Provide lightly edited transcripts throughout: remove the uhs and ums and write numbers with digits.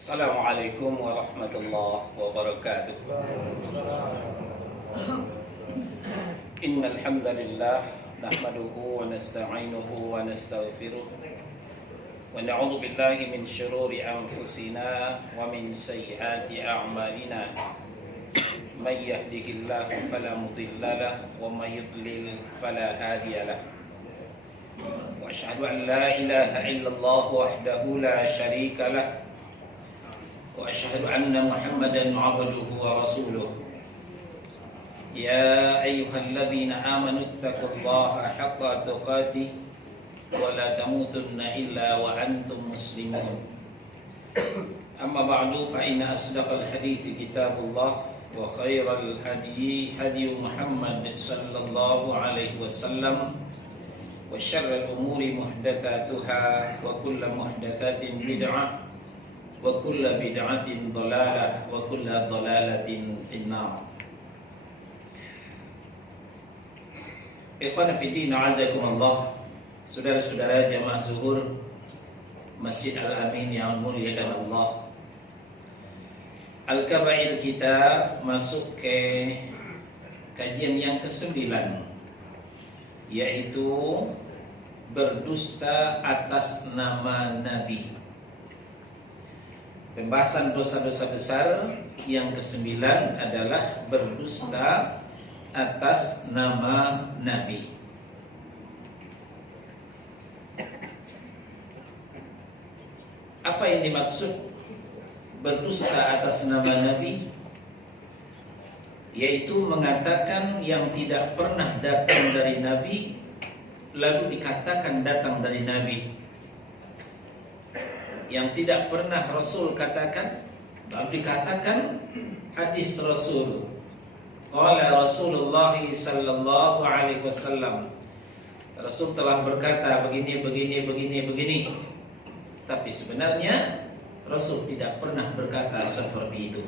Assalamualaikum warahmatullahi wabarakatuh. Innal hamdalillah nahmaduhu wa nasta'inuhu wa nastaghfiruh wa na'udzu billahi min shururi anfusina wa min sayyiati a'malina. May yahdihillahu fala mudilla lahu wa may yudlil fala hadiya lahu. Wa asyhadu an la ilaha illallah wahdahu la syarika lahu wa asyhadu anna Muhammadan 'abduhu wa rasuluh. Ya ayyuhalladzina amanu taqullaha haqqa tuqatih wa la tamutunna illa wa antum muslimun. Amma ba'du fa inna asdaqal hadithi kitabullah wa khairal hadyi hadyu Muhammad sallallahu alaihi wasallam wa syarrul umuri muhdatsatuha wa kullu muhdatsatin bid'ah wa kullu bid'atin dhalalah wa kullu dhalalatin finnar. Ikhwan fillah a'azakumullah, saudara-saudara jamaah zuhur Masjid Al-Amin yang muliakan Allah. Al-Kabair kita masuk ke kajian yang ke-9, yaitu berdusta atas nama Nabi. Pembahasan dosa-dosa besar yang ke-9 adalah berdusta atas nama Nabi. Apa yang dimaksud berdusta atas nama Nabi? Yaitu mengatakan yang tidak pernah datang dari Nabi lalu dikatakan datang dari Nabi. Yang tidak pernah Rasul katakan lalu dikatakan hadis Rasul. Qala Rasulullah sallallahu alaihi wasallam, Rasul telah berkata begini. Tapi sebenarnya Rasul tidak pernah berkata seperti itu.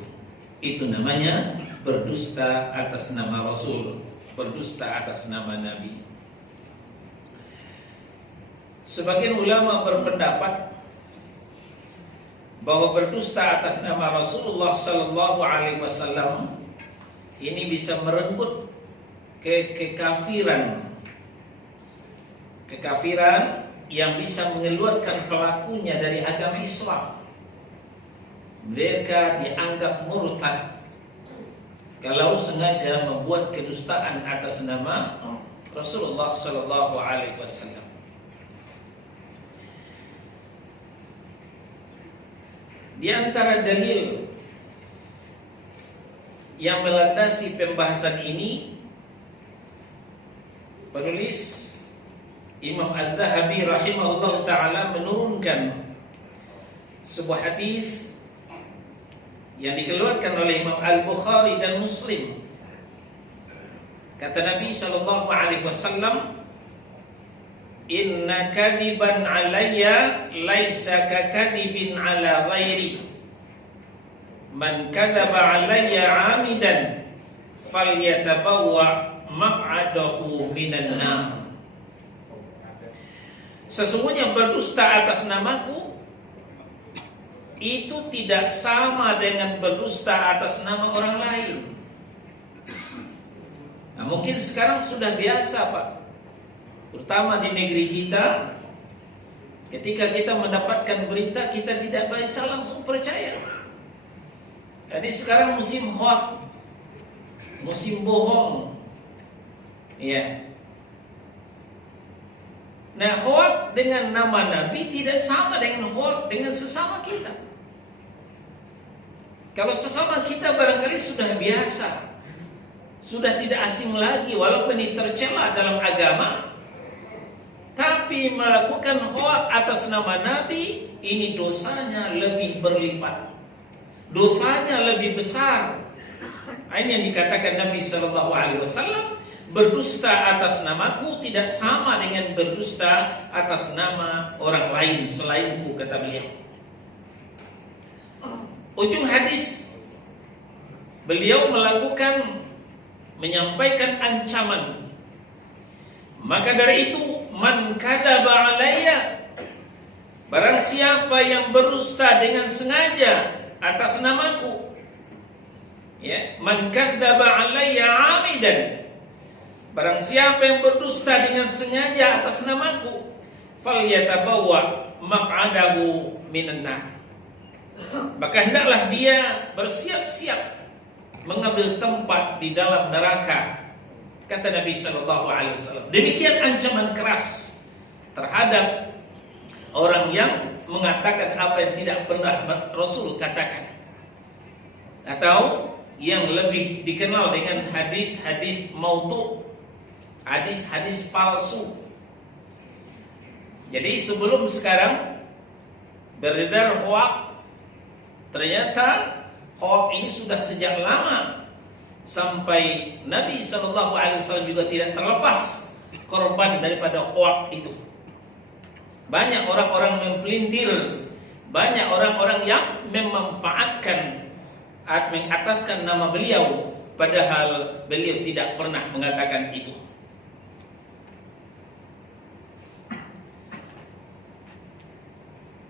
Itu namanya berdusta atas nama Rasul, berdusta atas nama Nabi. Sebagian ulama berpendapat bahwa berdusta atas nama Rasulullah sallallahu alaihi wasallam ini bisa merenggut kekafiran yang bisa mengeluarkan pelakunya dari agama Islam. Mereka dianggap murtad kalau sengaja membuat kedustaan atas nama Rasulullah sallallahu alaihi wasallam. Di antara dalil yang melandasi pembahasan ini, penulis Imam Az-Zahabi rahimahullah ta'ala menurunkan sebuah hadis yang dikeluarkan oleh Imam Al-Bukhari dan Muslim. Kata Nabi sallallahu alaihi wasallam, "Inna kadiban alayya laisa kakadibin ala ghairi. Man kadaba alayya 'amidan falyatabawwa maq'adahu minan nar." Sesungguhnya berdusta atas namaku itu tidak sama dengan berdusta atas nama orang lain. Nah, mungkin sekarang sudah biasa, Pak, terutama di negeri kita. Ketika kita mendapatkan berita, kita tidak bisa langsung percaya. Jadi sekarang musim hoax, musim bohong, ya. Nah, hoax dengan nama Nabi tidak sama dengan hoax dengan sesama kita. Kalau sesama kita barangkali sudah biasa, sudah tidak asing lagi, walaupun ini tercela dalam agama. Tapi melakukan hoax atas nama Nabi, ini dosanya lebih berlipat, dosanya lebih besar. Ini yang dikatakan Nabi sallallahu alaihi wasallam, berdusta atas namaku tidak sama dengan berdusta atas nama orang lain selainku, kata beliau. Ujung hadis, beliau menyampaikan ancaman. Maka dari itu, man kadzaba alayya, barang siapa yang berdusta dengan sengaja atas namaku, ya, man kadzdzaba alayya 'amidan, barang siapa yang berdusta dengan sengaja atas namaku, falyatabawwa maq'adahu minan nar, maka hendaklah dia bersiap-siap mengambil tempat di dalam neraka, kata Nabi sallallahu alaihi wasallam. Demikian ancaman keras terhadap orang yang mengatakan apa yang tidak pernah Rasul katakan, atau yang lebih dikenal dengan hadis-hadis maudhu, hadis-hadis palsu. Jadi sebelum sekarang beredar hoax, ternyata hoax ini sudah sejak lama, sampai Nabi SAW juga tidak terlepas korban daripada hoax itu. Banyak orang-orang mempelintir, banyak orang-orang yang memanfaatkan, mengataskan nama beliau, padahal beliau tidak pernah mengatakan itu.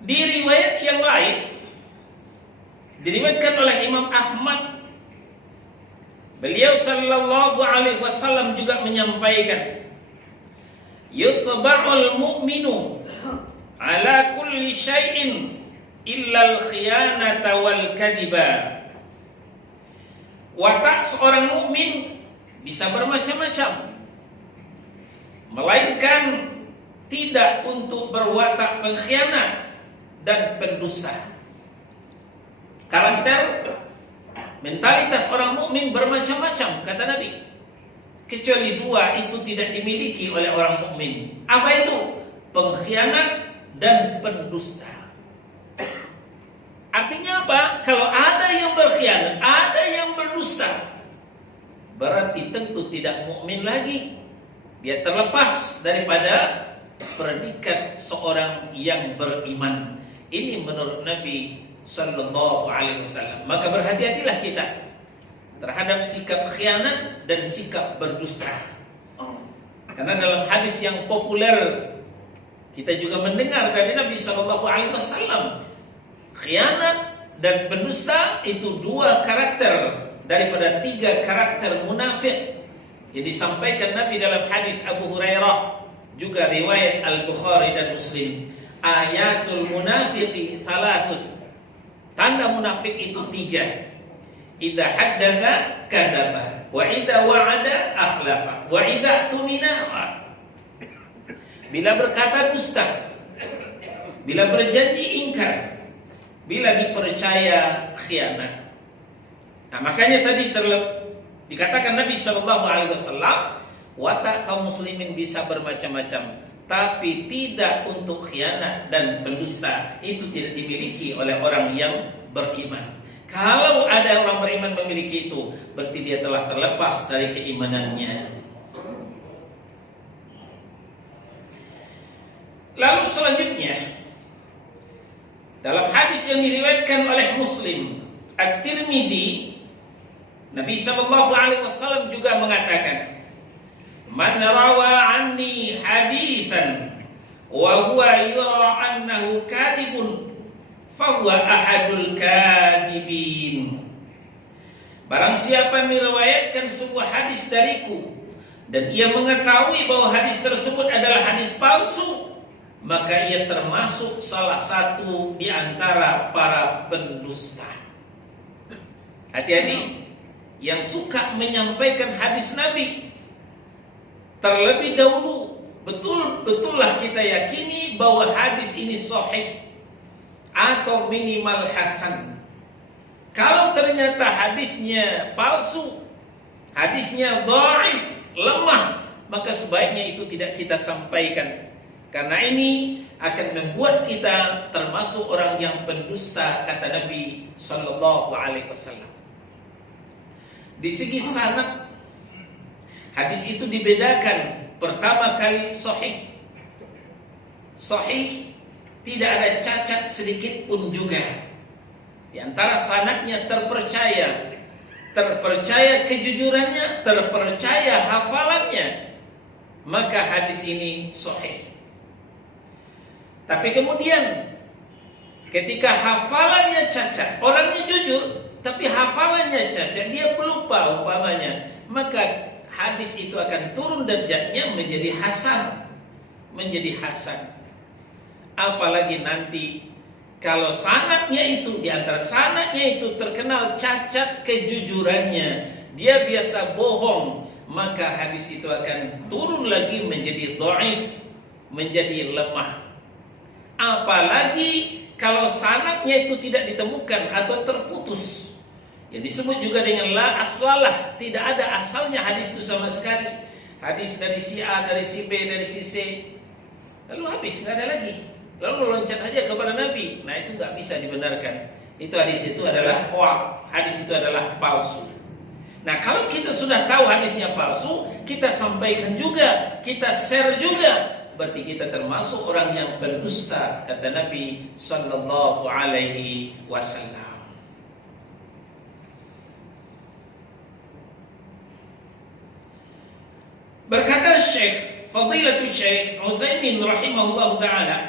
Di riwayat yang lain diriwayatkan oleh Imam Ahmad, beliau sallallahu alaihi wasallam juga menyampaikan, yutba'ul mu'minu ala kulli syai'in illa al-khiyanata wal kadhiba. Watak seorang mukmin bisa bermacam-macam, melainkan tidak untuk berwatak pengkhianat dan pendusta. Karakter mentalitas orang mukmin bermacam-macam, kata Nabi. Kecuali dua itu tidak dimiliki oleh orang mukmin. Apa itu? Pengkhianat dan pendusta. Artinya apa? Kalau ada yang berkhianat, ada yang berdusta, berarti tentu tidak mukmin lagi. Dia terlepas daripada predikat seorang yang beriman. Ini menurut Nabi sallallahu alaihi wasallam. Maka berhati-hatilah kita terhadap sikap khianat dan sikap berdusta. Karena dalam hadis yang populer kita juga mendengar dari Nabi sallallahu alaihi wasallam, khianat dan pendusta itu dua karakter daripada tiga karakter munafik yang disampaikan Nabi dalam hadis Abu Hurairah, juga riwayat Al-Bukhari dan Muslim. Ayatul munafiqi thalathun, tanda munafik itu tiga. Idza haddatsa kadzaba, wa idza wa'ada akhlafa, wa idza tumina khana. Bila berkata dusta, bila berjanji ingkar, bila dipercaya khianat. Nah, makanya tadi dikatakan Nabi sallallahu alaihi wasallam, watak kaum muslimin bisa bermacam-macam, tapi tidak untuk khianat dan pendusta. Itu tidak dimiliki oleh orang yang beriman. Kalau ada orang beriman memiliki itu, berarti dia telah terlepas dari keimanannya. Lalu selanjutnya, dalam hadis yang diriwayatkan oleh Muslim, At-Tirmidzi, Nabi sallallahu alaihi wasallam juga mengatakan, man rawa anni hadisan wa huwa yura annahu kadibun fahuwa ahadul kadibin. Barang siapa meriwayatkan sebuah hadis dariku dan ia mengetahui bahwa hadis tersebut adalah hadis palsu, maka ia termasuk salah satu di antara para pendusta. Hati-hati yang suka menyampaikan hadis Nabi. Terlebih dahulu betul-betullah kita yakini bahwa hadis ini sahih atau minimal hasan. Kalau ternyata hadisnya palsu, hadisnya dhaif, lemah, maka sebaiknya itu tidak kita sampaikan. Karena ini akan membuat kita termasuk orang yang pendusta, kata Nabi sallallahu alaihi wasallam. Di segi sanad, hadis itu dibedakan. Pertama kali sahih. Sahih, tidak ada cacat sedikit pun juga. Di antara sanadnya terpercaya. Terpercaya kejujurannya, terpercaya hafalannya. Maka hadis ini sahih. Tapi kemudian Ketika hafalannya cacat, orangnya jujur, tapi hafalannya cacat, dia pelupa umpamanya, maka hadis itu akan turun derajatnya menjadi hasan. Apalagi nanti kalau sanadnya itu, di antara sanadnya itu terkenal cacat kejujurannya, dia biasa bohong, maka hadis itu akan turun lagi menjadi dhaif, menjadi lemah. Apalagi kalau sanadnya itu tidak ditemukan atau terputus, yang disebut juga dengan la aslalah, tidak ada asalnya hadis itu sama sekali. Hadis dari si A, dari si B, dari si C, lalu habis, nggak ada lagi. Lalu loncat aja kepada Nabi. Nah, itu nggak bisa dibenarkan. Itu hadis itu adalah hoax, hadis itu adalah palsu. Nah, kalau kita sudah tahu hadisnya palsu, kita sampaikan juga, kita share juga, berarti kita termasuk orang yang berdusta, kata Nabi sallallahu alaihi wasallam. Berkata Syekh Fadilatul Syekh Utsaimin rahimahullah ta'ala,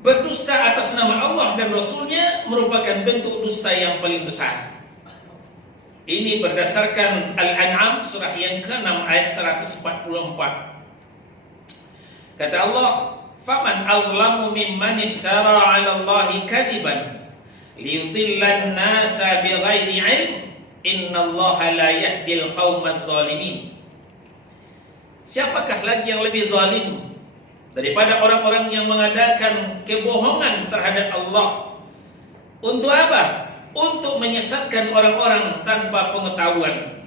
berdusta atas nama Allah dan Rasulnya merupakan bentuk dusta yang paling besar. Ini berdasarkan Al-An'am surah yang ke-6 ayat 144. Kata Allah, "Faman azlamu mimman iftara 'ala Allahi kadiban liyudillan nasa bighairi 'ilm innallaha la yahdil qaumadz zalimin." Siapakah lagi yang lebih zalim daripada orang-orang yang mengadakan kebohongan terhadap Allah? Untuk apa? Untuk menyesatkan orang-orang tanpa pengetahuan.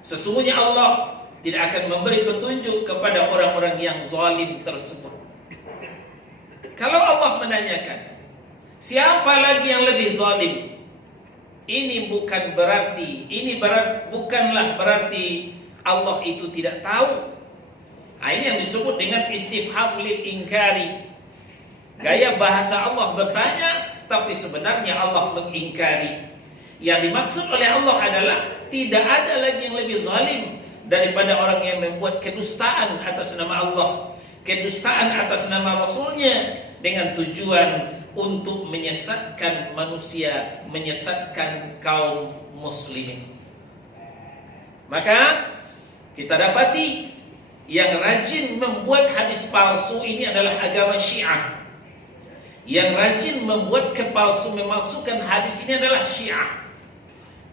Sesungguhnya Allah tidak akan memberi petunjuk kepada orang-orang yang zalim tersebut. Kalau Allah menanyakan, siapa lagi yang lebih zalim? Ini bukan berarti, bukanlah berarti Allah itu tidak tahu. Nah, ini yang disebut dengan istifham lil inkari. Gaya bahasa Allah bertanya, tapi sebenarnya Allah mengingkari. Yang dimaksud oleh Allah adalah tidak ada lagi yang lebih zalim daripada orang yang membuat kedustaan atas nama Allah, kedustaan atas nama Rasulnya, dengan tujuan untuk menyesatkan manusia, menyesatkan kaum muslimin. Maka kita dapati yang rajin membuat hadis palsu ini adalah agama Syiah. Yang rajin membuat memalsukan hadis ini adalah Syiah.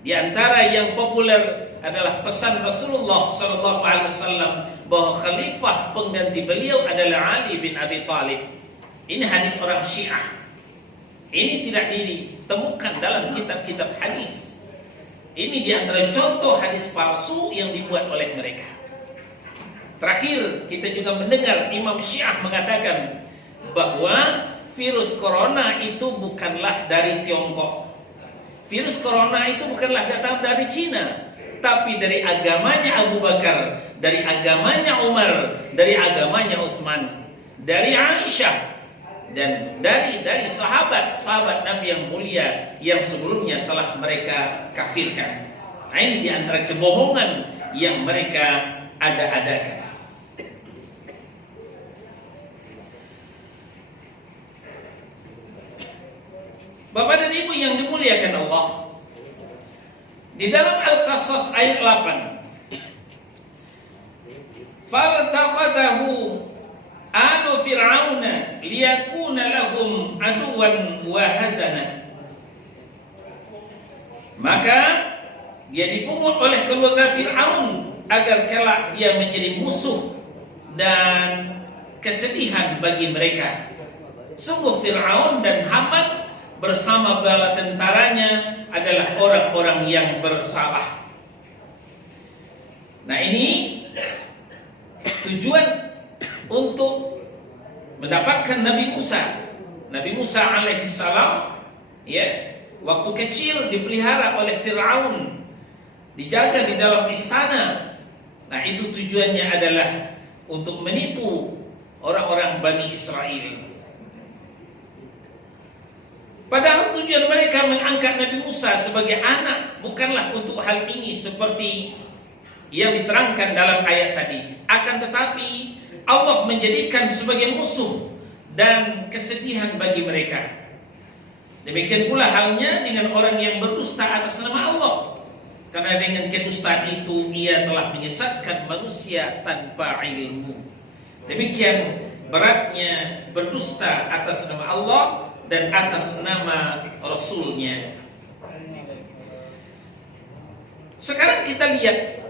Di antara yang populer adalah pesan Rasulullah SAW bahwa khalifah pengganti beliau adalah Ali bin Abi Thalib. Ini hadis orang Syiah. Ini tidak ditemukan dalam kitab-kitab hadis. Ini di antara contoh hadis palsu yang dibuat oleh mereka. Terakhir, kita juga mendengar Imam Syiah mengatakan bahwa virus corona itu bukanlah dari Tiongkok. Virus corona itu bukanlah datang dari Cina, tapi dari agamanya Abu Bakar, dari agamanya Umar, dari agamanya Utsman, dari Aisyah, dan dari sahabat Nabi yang mulia yang sebelumnya telah mereka kafirkan. Nah, ini di antara kebohongan yang mereka ada-adakan. Bapak dan Ibu yang dimuliakan Allah, di dalam Al-Qasas ayat 8, "Faltaqatahu alu fir'auna liyakuna lahum aduwan wa hazana." Maka dia dipungut oleh keluarga Fir'aun agar kelak dia menjadi musuh dan kesedihan bagi mereka. Sungguh Fir'aun dan Haman bersama bala tentaranya adalah orang-orang yang bersalah. Nah, ini tujuan untuk mendapatkan Nabi Musa alaihissalam, ya, waktu kecil dipelihara oleh Fir'aun, dijaga di dalam istana. Nah, itu tujuannya adalah untuk menipu orang-orang Bani Israel. Padahal tujuan mereka mengangkat Nabi Musa sebagai anak bukanlah untuk hal ini seperti yang diterangkan dalam ayat tadi. Akan tetapi Allah menjadikan sebagai musuh dan kesedihan bagi mereka. Demikian pula halnya dengan orang yang berdusta atas nama Allah, karena dengan kedustaan itu ia telah menyesatkan manusia tanpa ilmu. Demikian beratnya berdusta atas nama Allah dan atas nama Rasulnya. Sekarang kita lihat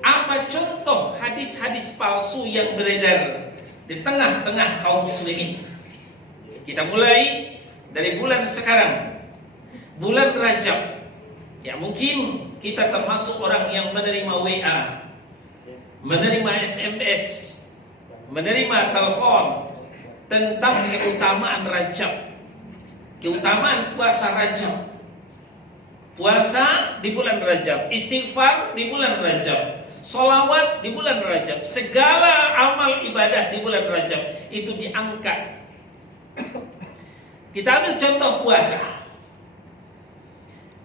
apa contoh hadis-hadis palsu yang beredar di tengah-tengah kaum muslimin. Kita mulai dari bulan sekarang, bulan Rajab. Ya, mungkin kita termasuk orang yang menerima WA, menerima SMS, menerima telepon tentang keutamaan Rajab, keutamaan puasa Rajab, puasa di bulan Rajab, istighfar di bulan Rajab, sholawat di bulan Rajab, segala amal ibadah di bulan Rajab itu diangkat. Kita ambil contoh puasa.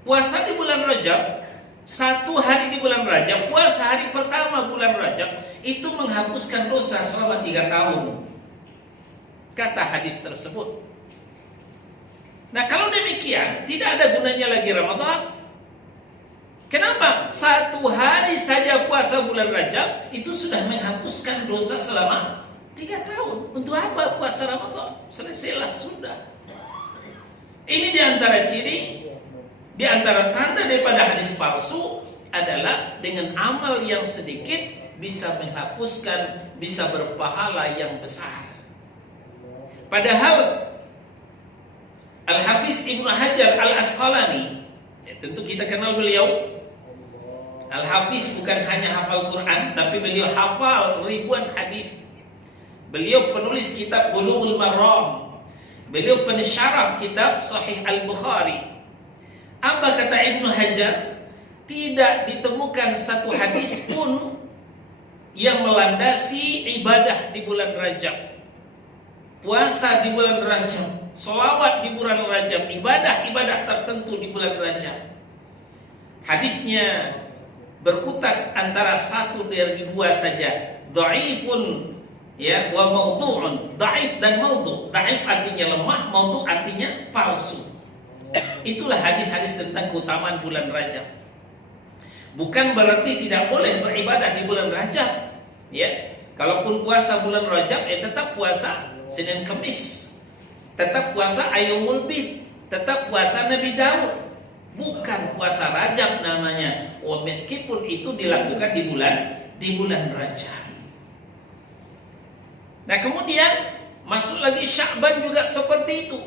Puasa di bulan Rajab, 1 hari di bulan Rajab, puasa hari pertama bulan Rajab itu menghapuskan dosa selama 3 tahun, kata hadis tersebut. Nah, kalau demikian tidak ada gunanya lagi Ramadan. Kenapa? 1 hari saja puasa bulan Rajab itu sudah menghapuskan dosa selama 3 tahun. Untuk apa puasa Ramadan? Selesailah, sudah. Ini diantara ciri, diantara tanda daripada hadis palsu adalah dengan amal yang sedikit bisa menghapuskan, bisa berpahala yang besar. Padahal Al-Hafiz Ibnu Hajar Al-Asqalani, ya tentu kita kenal beliau. Al-Hafiz bukan hanya hafal Quran, tapi beliau hafal ribuan hadis. Beliau penulis kitab Bulughul Maram. Beliau pensyarah kitab Sahih Al-Bukhari. Apa kata Ibnu Hajar? Tidak ditemukan satu hadis pun yang melandasi ibadah di bulan Rajab, puasa di bulan Rajab, sholawat di bulan Rajab, ibadah-ibadah tertentu di bulan Rajab. Hadisnya berkutat antara 1 dari 2 saja. Dhaifun ya wa maudhu'un. Dhaif dan maudhu'. Dhaif artinya lemah, maudhu' artinya palsu. Itulah hadis-hadis tentang keutamaan bulan Rajab. Bukan berarti tidak boleh beribadah di bulan Rajab. Ya, kalaupun puasa bulan Rajab, tetap puasa Senin Kamis, tetap puasa Ayyamul Bid, tetap puasa Nabi Daud. Bukan puasa Rajab namanya. Meskipun itu dilakukan di bulan Rajab. Nah, kemudian masuk lagi Sya'ban juga seperti itu.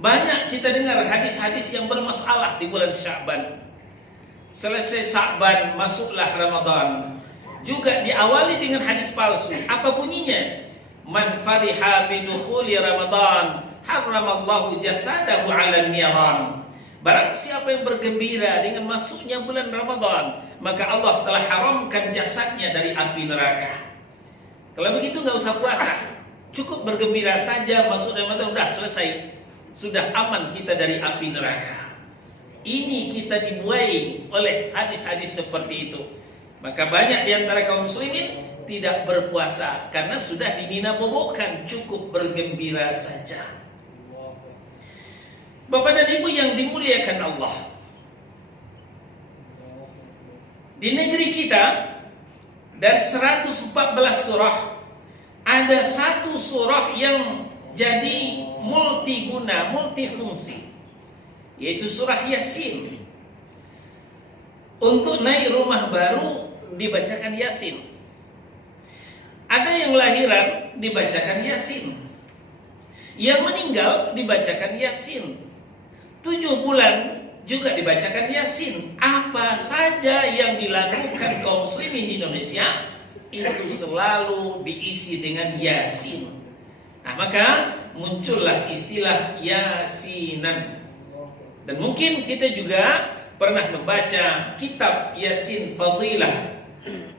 Banyak kita dengar hadis-hadis yang bermasalah di bulan Sya'ban. Selesai Sya'ban, masuklah Ramadan. Juga diawali dengan hadis palsu. Apa bunyinya? Man fariha bidukhuli Ramadan harramallahu jasadahu 'alan niran. Barang siapa yang bergembira dengan masuknya bulan Ramadan, maka Allah telah haramkan jasadnya dari api neraka. Kalau begitu nggak usah puasa, cukup bergembira saja masuk Ramadan, sudah selesai, sudah aman kita dari api neraka. Ini kita dibuai oleh hadis-hadis seperti itu. Maka banyak di antara kaum muslimin tidak berpuasa karena sudah dininabobokan, cukup bergembira saja. Bapak dan Ibu yang dimuliakan Allah, di negeri kita dari 114 surah ada 1 surah yang jadi multiguna, multifungsi, yaitu surah Yasin. Untuk naik rumah baru dibacakan Yasin. Ada yang lahiran dibacakan Yasin, yang meninggal dibacakan Yasin, 7 bulan juga dibacakan Yasin. Apa saja yang dilakukan kaum muslimin di Indonesia itu selalu diisi dengan Yasin. Nah, maka muncullah istilah Yasinan. Dan mungkin kita juga pernah membaca kitab Yasin Fadilah,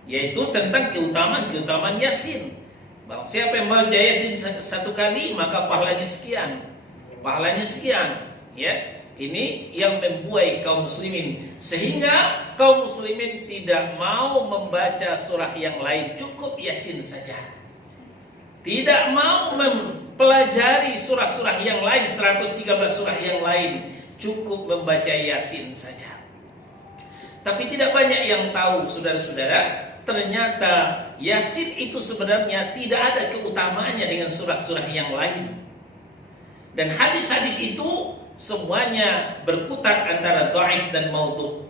yaitu tentang keutamaan Yasin. Barang siapa yang membaca Yasin 1 kali, maka pahalanya sekian. Pahalanya sekian. Ya, ini yang membuai kaum muslimin, sehingga kaum muslimin tidak mau membaca surah yang lain, cukup Yasin saja. Tidak mau pelajari surah-surah yang lain, 113 surah yang lain, cukup membaca Yasin saja. Tapi tidak banyak yang tahu, saudara-saudara, ternyata Yasin itu sebenarnya tidak ada keutamaannya dengan surah-surah yang lain. Dan hadis-hadis itu semuanya berputar antara dhaif dan maudhu'.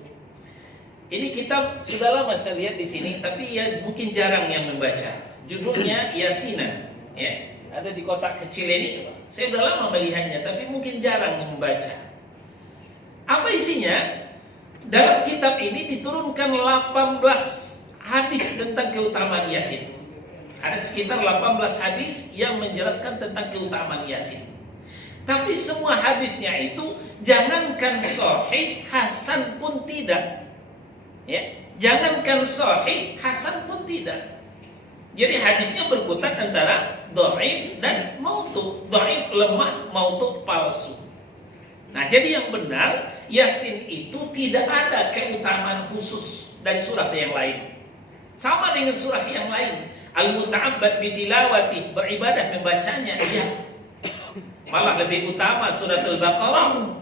Ini kitab sudah lama saya lihat di sini, tapi ya mungkin jarang yang membaca. Judulnya Yasinan, ya. Ada di kotak kecil ini. Saya sudah lama melihatnya, tapi mungkin jarang membaca. Apa isinya? Dalam kitab ini diturunkan 18 hadis tentang keutamaan Yasin. Ada sekitar 18 hadis yang menjelaskan tentang keutamaan Yasin. Tapi semua hadisnya itu jangankan sahih, hasan pun tidak. Ya, jangankan sahih, hasan pun tidak. Jadi hadisnya berputar antara dhaif dan maudhu'. Dhaif lemah, maudhu' palsu. Nah, jadi yang benar, Yasin itu tidak ada keutamaan khusus dari surah yang lain. Sama dengan surah yang lain. Al-muta'abbad bitilawati, beribadah membacanya, iya. Malah lebih utama surat Al-Baqarah.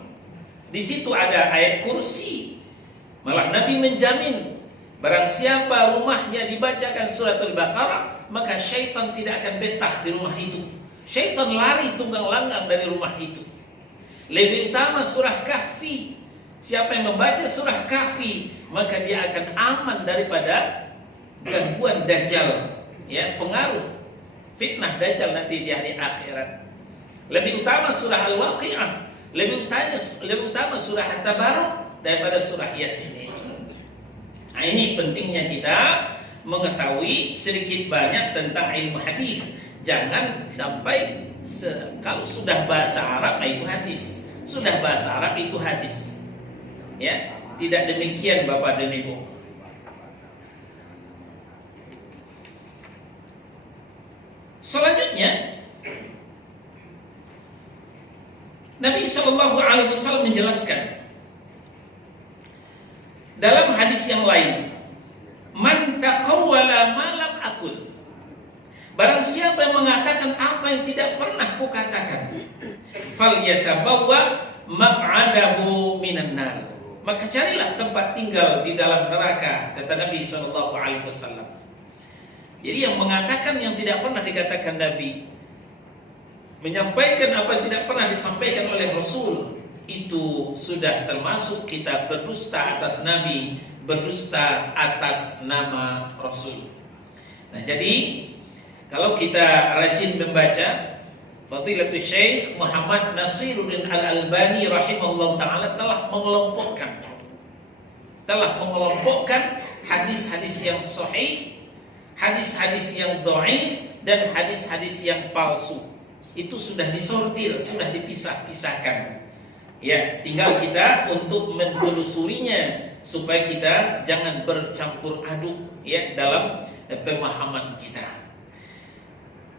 Di situ ada ayat kursi. Malah Nabi menjamin, barang siapa rumahnya dibacakan surat Al-Baqarah, maka syaitan tidak akan betah di rumah itu. Syaitan lari tunggang langgang dari rumah itu. Lebih utama surah Kahfi. Siapa yang membaca surah Kahfi, maka dia akan aman daripada gangguan Dajjal, ya, pengaruh fitnah Dajjal nanti di hari akhirat. Lebih utama surah Al-Waqi'ah, lebih utama surah At-Tabaruk daripada surah Yasin ini. Nah, ini pentingnya kita mengetahui sedikit banyak tentang ilmu hadis. Jangan sampai kalau sudah bahasa Arab itu hadis, sudah bahasa Arab itu hadis. Ya, tidak demikian Bapak dan Ibu. Selanjutnya Nabi SAW menjelaskan dalam hadis yang lain, man taqawwala ma lam aqul. Barang siapa yang mengatakan apa yang tidak pernah kukatakan, falyatabawwa maq'adahu minan nar. Maka carilah tempat tinggal di dalam neraka, kata Nabi SAW. Jadi yang mengatakan yang tidak pernah dikatakan Nabi, menyampaikan apa yang tidak pernah disampaikan oleh Rasul, itu sudah termasuk kita berdusta atas Nabi, berdusta atas nama Rasul. Nah, jadi kalau kita rajin membaca, Fadilatul Syekh Muhammad Nasiruddin Al-Albani rahimahullah ta'ala telah mengelompokkan hadis-hadis yang sahih, hadis-hadis yang dhaif, dan hadis-hadis yang palsu. Itu sudah disortir, sudah dipisah-pisahkan. Ya, tinggal kita untuk menelusurinya supaya kita jangan bercampur aduk ya dalam pemahaman kita.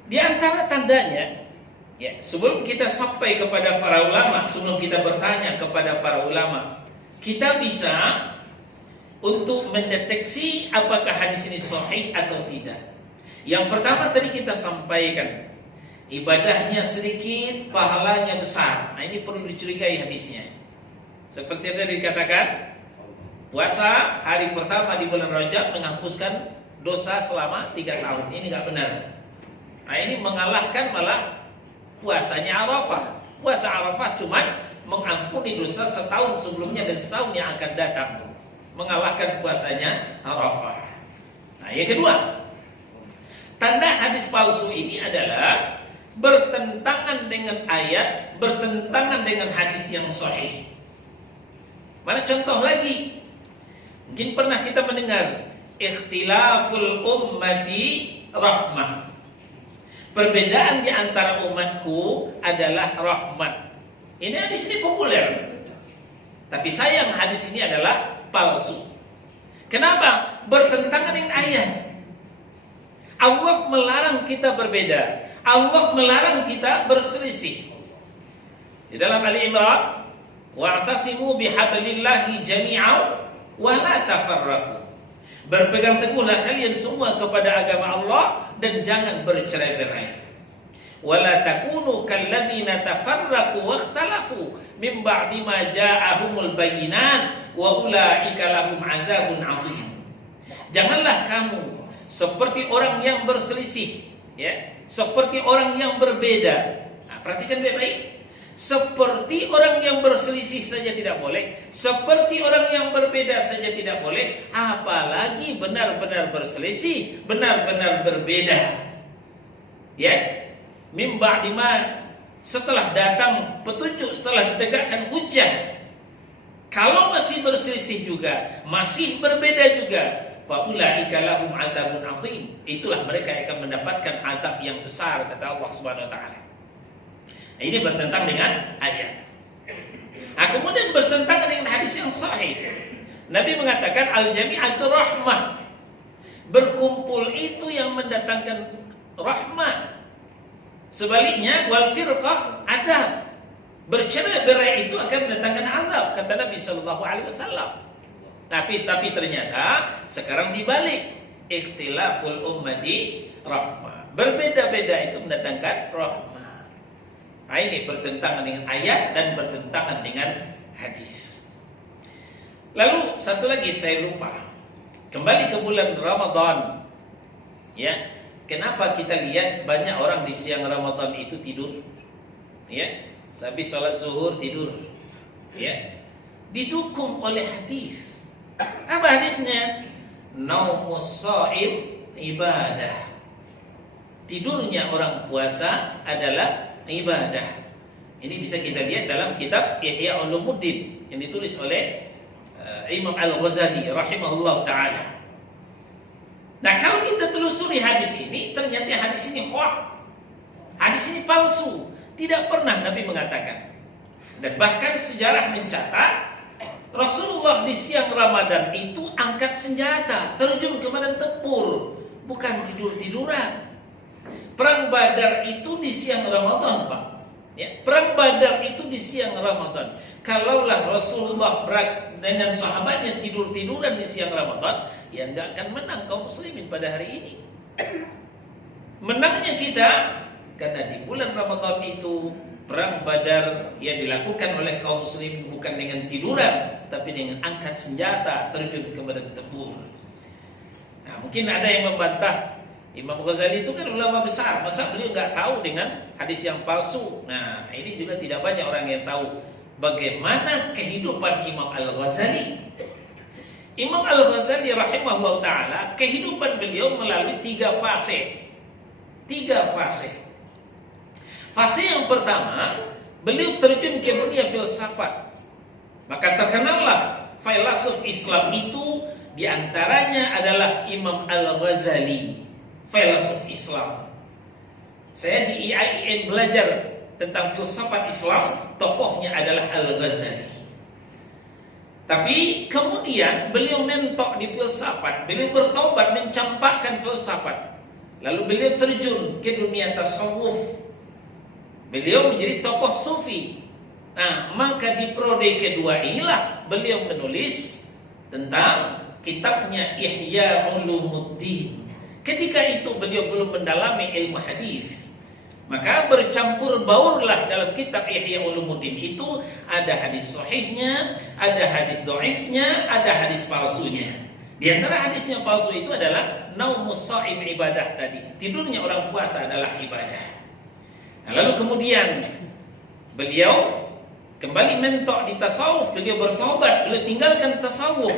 Di antara tandanya, ya, sebelum kita sampai kepada para ulama, sebelum kita bertanya kepada para ulama, kita bisa untuk mendeteksi apakah hadis ini sahih atau tidak. Yang pertama tadi kita sampaikan, ibadahnya sedikit, pahalanya besar. Nah, ini perlu dicurigai hadisnya. Seperti yang tadi dikatakan, puasa hari pertama di bulan Rajab menghapuskan dosa selama 3 tahun. Ini nggak benar. Nah, ini mengalahkan malah puasanya Arafah. Puasa Arafah cuma mengampuni dosa setahun sebelumnya dan setahun yang akan datang. Mengalahkan puasanya Arafah. Nah, yang kedua, tanda hadis palsu ini adalah bertentangan dengan ayat, bertentangan dengan hadis yang sahih. Mana contoh lagi? Mungkin pernah kita mendengar ikhtilaful ummati rahmah. Perbedaan di antara umatku adalah rahmat. Ini hadis ini populer. Tapi sayang hadis ini adalah palsu. Kenapa? Bertentangan dengan ayat. Allah melarang kita berbeda. Allah melarang kita berselisih. Di dalam Ali Imran, wa'tasimu bihablillahi jami'an wa la tafarraqu. Berpegang teguhlah kalian semua kepada agama Allah dan jangan bercerai-berai. wala takunu kalladzina tafarraqu wakhtalafu min ba'di ma ja'ahumul bayyinat wa ulaika lahum 'adzabun 'adzim. Janganlah kamu seperti orang yang berselisih, ya, seperti orang yang berbeda. Nah, perhatikan baik-baik. Seperti orang yang berselisih saja tidak boleh, seperti orang yang berbeda saja tidak boleh, apalagi benar-benar berselisih, benar-benar berbeda. Ya, mim ba'di ma, setelah datang petunjuk, setelah ditegakkan hujjah, kalau masih berselisih juga, masih berbeda juga, fa ulaika lahum 'adzabun 'adzim. Itulah mereka yang akan mendapatkan azab yang besar, kata Allah Subhanahu wa taala. Ini bertentangan dengan ayat. Nah, kemudian bertentangan dengan hadis yang sahih. Nabi mengatakan al-jami'atu rahmah. Berkumpul itu yang mendatangkan rahmah. Sebaliknya wal firqah adzab. Bercerai-berai itu akan mendatangkan azab, kata Nabi sallallahu alaihi wasallam. Tapi ternyata sekarang dibalik. Ikhtilaful ummati rahmah. Berbeda-beda itu mendatangkan rahmah. Nah, ini bertentangan dengan ayat dan bertentangan dengan hadis. Lalu satu lagi saya lupa. Kembali ke bulan Ramadan. Ya, kenapa kita lihat banyak orang di siang Ramadan itu tidur? Ya, habis sholat zuhur tidur. Ya, didukung oleh hadis. Apa hadisnya? Naumus shaim ibadah. Tidurnya orang puasa adalah ibadah. Ini bisa kita lihat dalam kitab Ihya Ulumuddin yang ditulis oleh Imam Al-Ghazali rahimahullah ta'ala. Nah, kalau kita telusuri hadis ini, ternyata hadis ini hoax. Hadis ini palsu. Tidak pernah Nabi mengatakan. Dan bahkan sejarah mencatat Rasulullah di siang Ramadan itu angkat senjata, terjun ke medan tempur, bukan tidur-tiduran. Perang Badar itu di siang Ramadan, Pak. Ya, perang Badar itu di siang Ramadan. Kalaulah Rasulullah dengan sahabatnya tidur-tiduran di siang Ramadan, ya nggak akan menang kaum muslimin pada hari ini. Menangnya kita karena di bulan Ramadan itu perang Badar yang dilakukan oleh kaum muslimin bukan dengan tiduran, tapi dengan angkat senjata, terjun ke medan tempur. Nah, mungkin ada yang membantah, Imam Ghazali itu kan ulama besar, masa beliau nggak tahu dengan hadis yang palsu? Nah, ini juga tidak banyak orang yang tahu bagaimana kehidupan Imam Al-Ghazali. Imam Al-Ghazali rahimahullah ta'ala, kehidupan beliau melalui 3 fase. 3 fase. Fase yang pertama, beliau terjun ke dunia filsafat. Maka terkenallah filsuf Islam itu, diantaranya adalah Imam Al-Ghazali, filsuf Islam. Saya di IAIN belajar tentang filsafat Islam, tokohnya adalah Al-Ghazali. Tapi kemudian beliau mentok di filsafat, beliau bertobat mencampakkan filsafat. Lalu beliau terjun ke dunia tasawuf. Beliau menjadi tokoh sufi. Nah, maka di prode kedua inilah beliau menulis tentang kitabnya Ihya Ulumuddin. Ketika itu beliau belum mendalami ilmu hadis, maka bercampur baurlah dalam kitab Ihya Ulumuddin itu ada hadis sahihnya, ada hadis dhaifnya, ada hadis palsunya. Di antara hadis yang palsu itu adalah naumus shaim ibadah tadi. Tidurnya orang puasa adalah ibadah. Nah, lalu kemudian beliau kembali mentok di tasawuf, beliau bertobat, beliau tinggalkan tasawuf,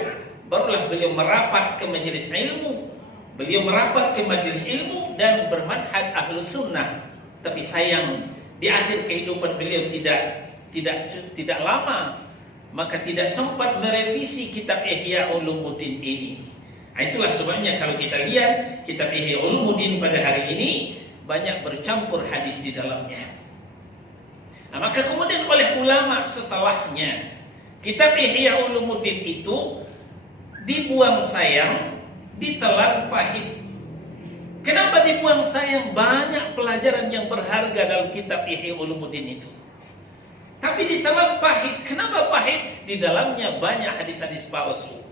barulah beliau merapat ke majelis ilmu. Beliau merapat ke majelis ilmu dan bermanhaj Ahlus Sunnah. Tapi sayang, di akhir kehidupan beliau tidak lama, maka tidak sempat merevisi kitab Ihya Ulumuddin ini. Nah, itulah sebabnya kalau kita lihat kitab Ihya Ulumuddin pada hari ini banyak bercampur hadis di dalamnya. Nah, maka kemudian oleh ulama setelahnya, kitab Ihya Ulumuddin itu dibuang sayang, ditelan pahit. Kenapa dibuang sayang? Banyak pelajaran yang berharga dalam kitab Ihya Ulumuddin itu. Tapi ditelan pahit. Kenapa pahit? Di dalamnya banyak hadis-hadis palsu.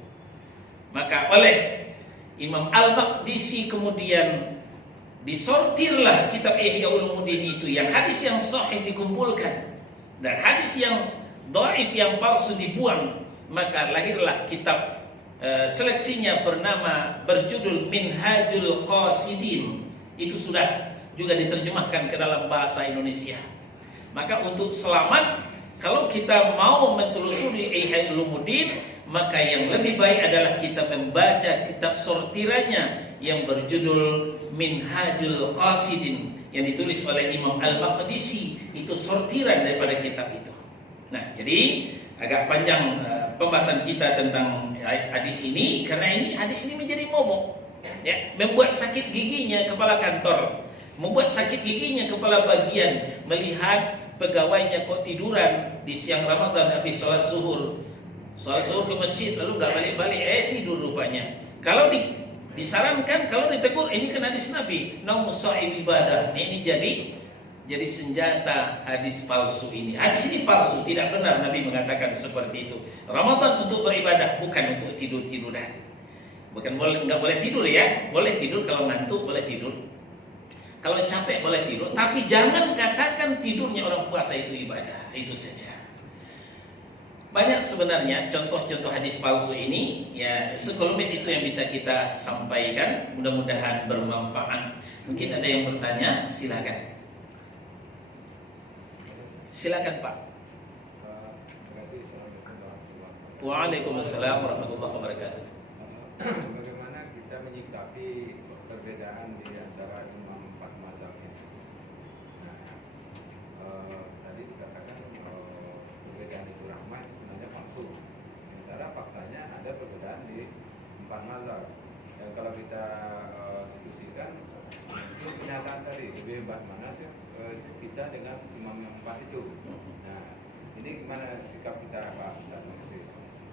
Maka oleh Imam Al-Maqdisi kemudian disortirlah kitab Ihya Ulumuddin itu, yang hadis yang sahih dikumpulkan dan hadis yang dhaif yang palsu dibuang, maka lahirlah kitab seleksinya bernama berjudul Minhajul Qasidin. Itu sudah juga diterjemahkan ke dalam bahasa Indonesia. Maka untuk selamat, kalau kita mau mentelusuri Ihya Ulumuddin, maka yang lebih baik adalah kita membaca kitab sortirannya yang berjudul Minhajul Qasidin yang ditulis oleh Imam Al-Maqdisi. Itu sortiran daripada kitab itu. Nah, jadi agak panjang pembahasan kita tentang hadis ini, karena ini hadis ini menjadi momok, ya, membuat sakit giginya kepala kantor, membuat sakit giginya kepala bagian melihat pegawainya kok tiduran di siang Ramadan habis sholat zuhur ke masjid lalu nggak balik-balik, tidur rupanya. Kalau disarankan, kalau ditegur, ini kan hadis Nabi, naumus sha'ib ibadah. Ini jadi senjata hadis palsu ini. Hadis ini palsu, tidak benar Nabi mengatakan seperti itu. Ramadan untuk beribadah, bukan untuk tidur-tiduran. Bukan nggak boleh tidur ya, boleh tidur kalau ngantuk, boleh tidur. Kalau capek boleh tidur, tapi jangan katakan tidurnya orang puasa itu ibadah, itu saja. Banyak sebenarnya contoh-contoh hadis palsu ini, ya sekelumit itu yang bisa kita sampaikan. Mudah-mudahan bermanfaat. Mungkin ada yang bertanya, silakan. Silakan Pak. Waalaikumsalam warahmatullahi wabarakatuh. Bagaimana kita menyikapi perbedaan di antara imam empat mazhab ini? Tadi dikatakan perbedaan itu rahmat, sebenarnya palsu. Sementara faktanya ada perbedaan di empat mazhab. Dan kalau kita diskusikan, itu kenyataan tadi lebih hebat mana sih kita dengan imam yang empat itu. Nah, ini gimana sikap kita Pak Ustaz?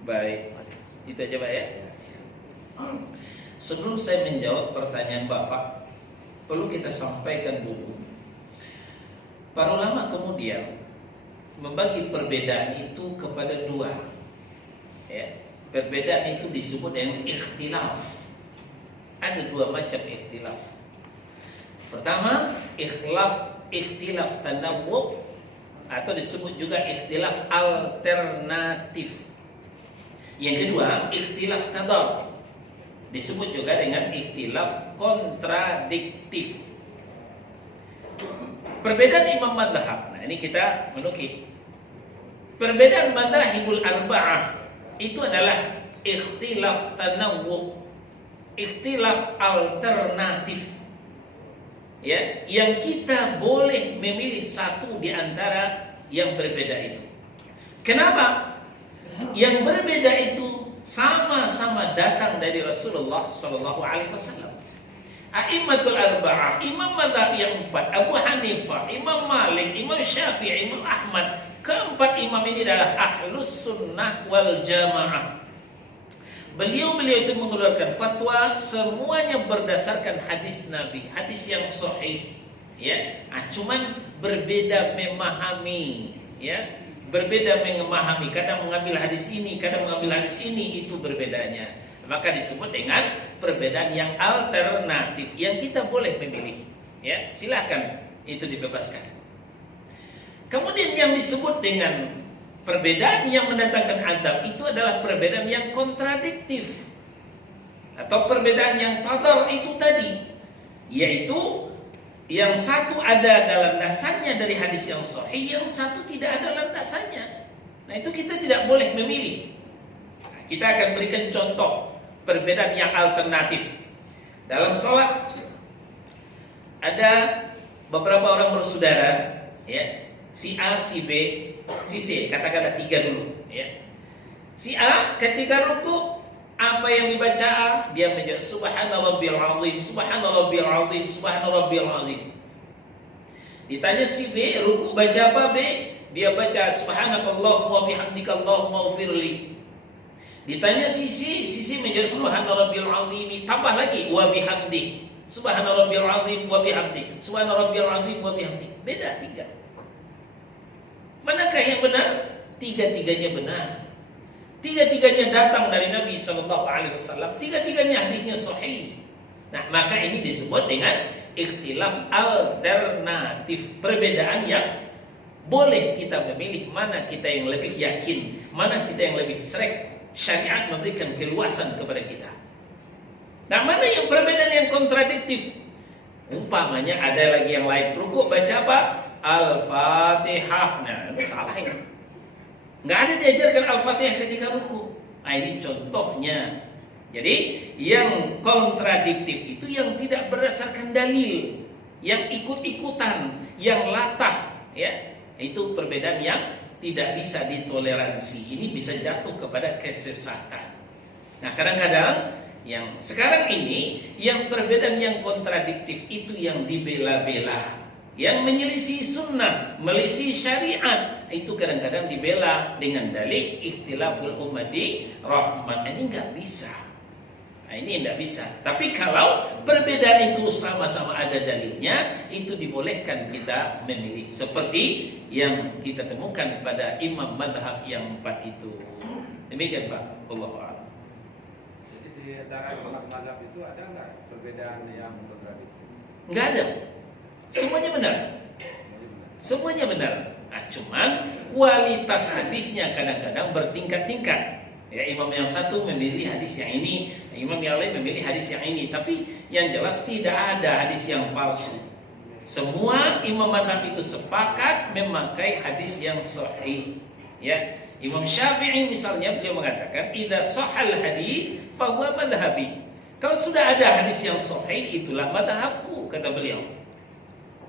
Baik, itu aja Pak ya. Sebelum saya menjawab pertanyaan Bapak, perlu kita sampaikan dulu. Para ulama kemudian membagi perbedaan itu kepada dua. Ya, perbedaan itu disebut dengan ikhtilaf. Ada dua macam ikhtilaf. Pertama, ikhtilaf tanawwu atau disebut juga ikhtilaf alternatif. Yang kedua, ikhtilaf tadad, disebut juga dengan ikhtilaf kontradiktif. Perbedaan imam madhab. Nah, ini kita menukik. Perbedaan madhahibul arba'ah itu adalah ikhtilaf tanawwu, ikhtilaf alternatif. Ya, yang kita boleh memilih satu di antara yang berbeda itu. Kenapa? Yang berbeda itu sama-sama datang dari Rasulullah Shallallahu Alaihi Wasallam. A'immatul arba'ah, imam mazhab yang empat, Abu Hanifah, Imam Malik, Imam Syafi'i, Imam Ahmad. Keempat imam ini adalah ahlus sunnah wal jamaah. Beliau itu mengeluarkan fatwa semuanya berdasarkan hadis Nabi, hadis yang sahih. Ya, cuman berbeda memahami. Ya, berbeda memahami. Kadang mengambil hadis ini, kadang mengambil hadis ini, itu berbedanya. Maka disebut dengan perbedaan yang alternatif yang kita boleh memilih. Ya, silakan, itu dibebaskan. Kemudian yang disebut dengan perbedaan yang mendatangkan adab itu adalah perbedaan yang kontradiktif atau perbedaan yang tadar itu tadi, yaitu yang satu ada landasannya dari hadis yang sahih, yang satu tidak ada landasannya. Nah, itu kita tidak boleh memilih. Nah, kita akan berikan contoh perbedaan yang alternatif. Dalam sholat ada beberapa orang bersaudara, ya, si A, si B, si C, katakanlah 3 dulu, ya. Si A ketika ruku, apa yang dibaca A, dia menjawab subhanallah azim, subhanallah azim, subhanallah azim. Ditanya si B, ruku baca apa B? Dia baca subhanakallah wa bihamdika Allahumma ufirli. Ditanya si C menjawab subhanallah azim, tambah lagi wa bihamdi, subhanallah azim wa bihamdi, subhanallah azim wa bihamdi. Beda 3. Manakah yang benar? Tiga-tiganya benar. Tiga-tiganya datang dari Nabi SAW. Tiga-tiganya hadisnya sahih. Nah, maka ini disebut dengan ikhtilaf alternatif, perbedaan yang boleh kita memilih mana kita yang lebih yakin, mana kita yang lebih srek. Syariat memberikan keluasan kepada kita. Nah, mana yang perbedaan yang kontradiktif? Umpamanya ada lagi yang lain, rukuk baca apa? Al-Fatihah. Nah, salah ini. Nggak ada diajarkan Al-Fatihah ketika rukuk. Nah, ini contohnya. Jadi yang kontradiktif itu yang tidak berdasarkan dalil, yang ikut-ikutan, yang latah, ya. Itu perbedaan yang tidak bisa ditoleransi. Ini bisa jatuh kepada kesesatan. Nah, kadang-kadang yang sekarang ini yang perbedaan yang kontradiktif itu yang dibela-bela, yang menyelisih sunnah, melisih syariat, itu kadang-kadang dibela dengan dalih ikhtilaful ummati rahmat. Ini nggak bisa. Nah, ini tidak bisa. Tapi kalau perbedaan itu sama-sama ada dalilnya, itu dibolehkan kita memilih. Seperti yang kita temukan pada imam madhab yang 4 itu. Demikian Pak. Allahu a'lam. Jadi di antara empat mazhab itu ada nggak perbedaan yang kontradiktif? Nggak ada. Semuanya benar. Semuanya benar. Nah, cuman kualitas hadisnya kadang-kadang bertingkat-tingkat. Ya, imam yang satu memilih hadis yang ini, imam yang lain memilih hadis yang ini. Tapi yang jelas tidak ada hadis yang palsu. Semua imam madhab itu sepakat memakai hadis yang sahih. Ya, Imam Syafi'i misalnya beliau mengatakan, "Idza shahal hadis fa huwa madhhabi." Kalau sudah ada hadis yang sahih, itulah madhabku, kata beliau.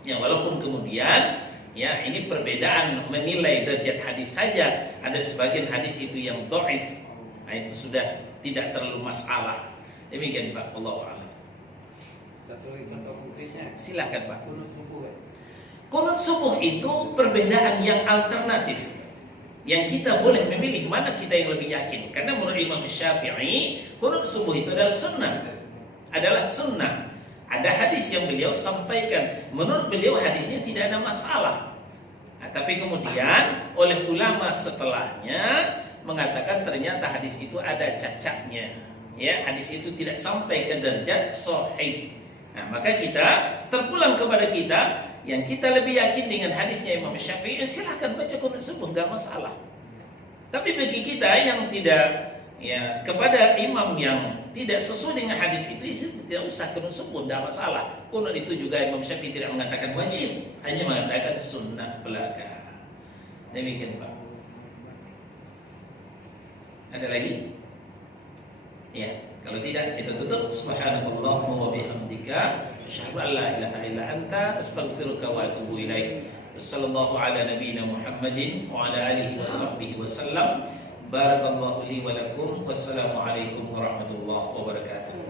Ya, walaupun kemudian ya ini perbedaan menilai derajat hadis saja. Ada sebagian hadis itu yang dhaif. Nah, itu sudah tidak terlalu masalah. Demikian Pak, Allahu a'lam. Satu lagi contoh konkretnya. Silakan Pak. Kunut subuh. Kunut subuh itu perbedaan yang alternatif, yang kita boleh memilih mana kita yang lebih yakin. Karena menurut Imam Syafi'i, kunut subuh itu adalah sunnah. Ada hadis yang beliau sampaikan, menurut beliau hadisnya tidak ada masalah. Nah, tapi kemudian oleh ulama setelahnya mengatakan ternyata hadis itu ada cacatnya. Ya, hadis itu tidak sampai ke derajat sahih. Nah, maka kita terpulang kepada kita yang kita lebih yakin dengan hadisnya Imam Syafi'i, silahkan baca kunut subuh, nggak masalah. Tapi bagi kita yang tidak, ya, kepada imam yang tidak sesuai dengan hadis itu, tidak usah kunut subuh, nggak masalah. Kunut itu juga Imam Syafi'i tidak mengatakan wajib, hanya mengatakan sunnah belaka. Demikian Pak. Ada lagi? Ya, kalau tidak kita tutup. Subhanallahumma wa bihamdika, asyhadu an la ilaha illa anta, astaghfiruka wa atubu ilaik. Wassallallahu ala nabiyyina Muhammadin wa ala alihi wa sahbihi wasallam. Barakallahu li wa lakum. Wassalamu alaikum warahmatullahi wabarakatuh.